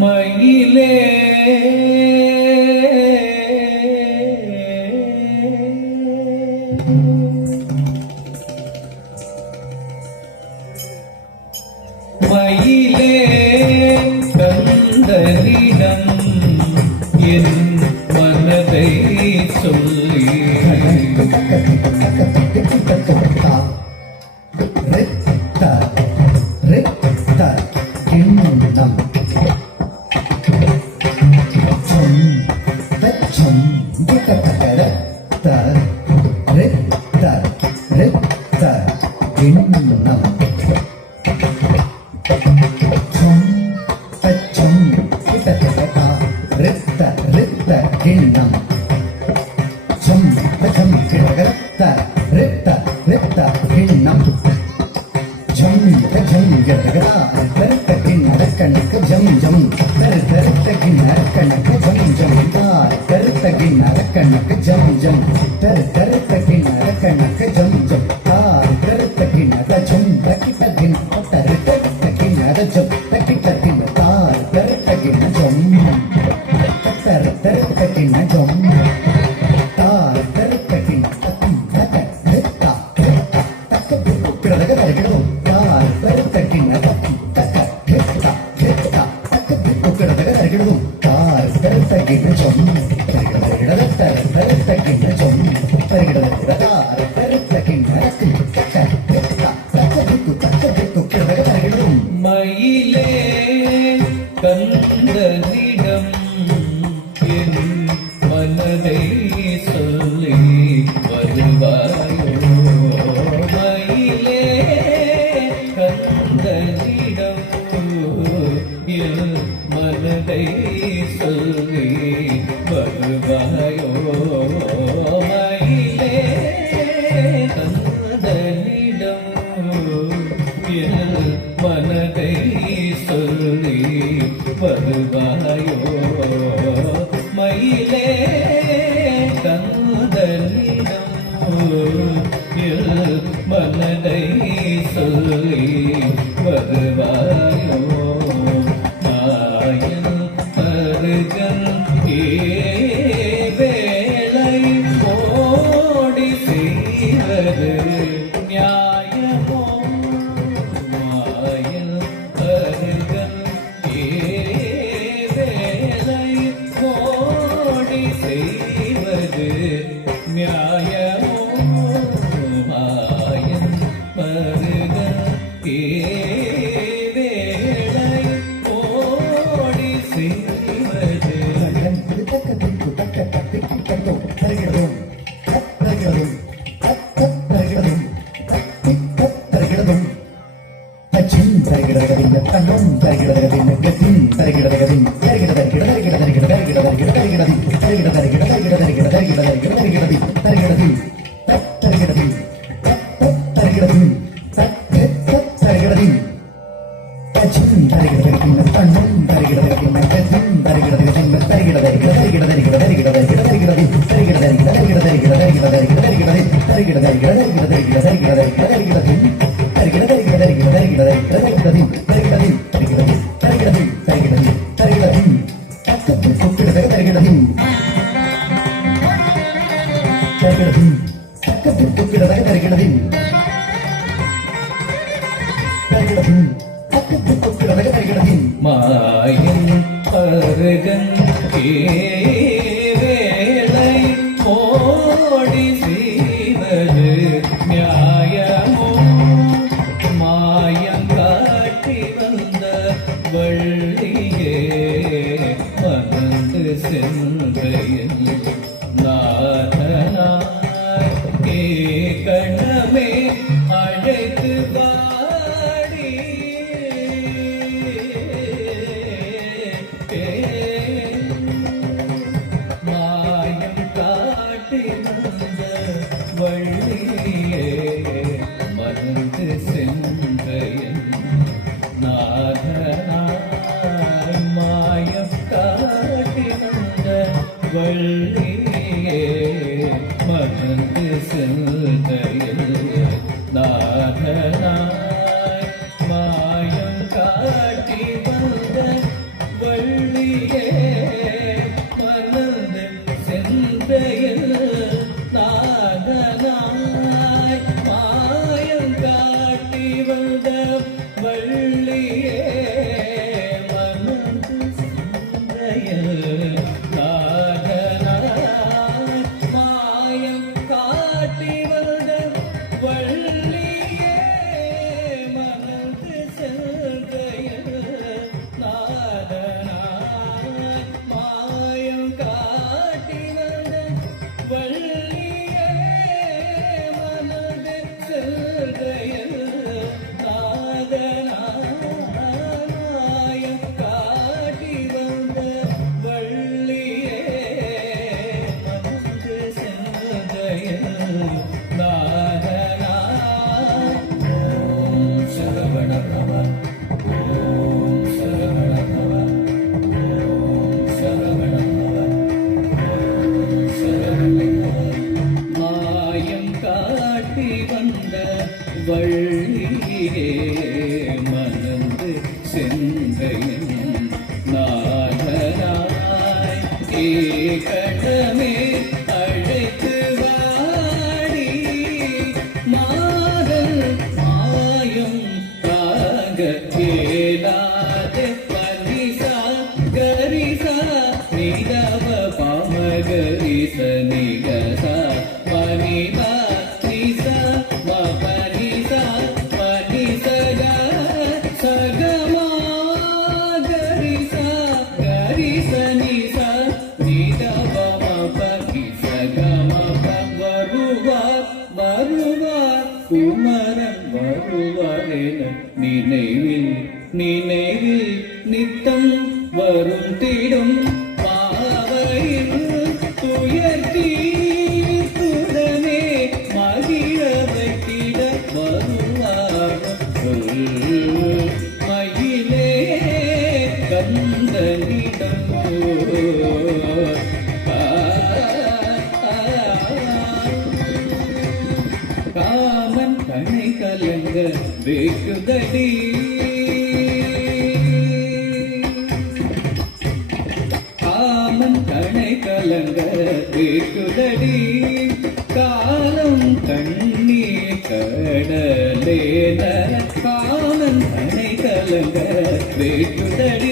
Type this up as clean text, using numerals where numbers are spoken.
மயிலே மயிலே கந்தனிடம் என் மனதை சொல்லி மயிலே கந்தனிடம் என் மனதை சொல்லி வருவாயோ மயிலே கந்தனிடம் என் மனதை சொல்லி வருவாயோ மயிலே கந்தனிடம் என் மனதை சொல்லி வருவாயோ மயிலே கந்தனிடம் என் மனதை சொல்லி வருவாயோ நாயன் அருகன் வேளை ஓடி செய்வது நியாயமோ மாயன் அருகன் வேளை ஓடி செய்வது நியாயமோ மாயன் அருகன் வேளை ஓடி செய்வது மாயன் அருகன் வேளை ஓடி செய்வது நியாயமோ மாயம் காட்டி வந்த வள்ளியே மறந்து சென்றையில் நாதனாய் கணமே அழைத்து வாடி மாயம் காட்டி வந்த வள்ளியே மறந்து சென்றையில் நாதனாய் மாயம் காட்டி வந்த ஏலாதே பனிசா கரிசா நிதவ பாமகரிச நிகசா பனிமா நிசா மபனிசா பனிசகா சகமா கரிசா கரிச நிசா நிதவ மபகி சகமா வருவார் வருவார் குமரன் வருவார் என நினைவில் நினைவில் நித்தம் வரும் திடும் பாவையில் துயர்த்தி உடனே மகிழ வைத்திட வருவார் சொல் மயிலே கந்தனிடம் காமன் கணை கலங்க வேக்குதடி காமன் கணை கலங்க வேக்குதடி காலம் கண்ணீர் கடலேன காமன் கணை கலங்க வேக்குதடி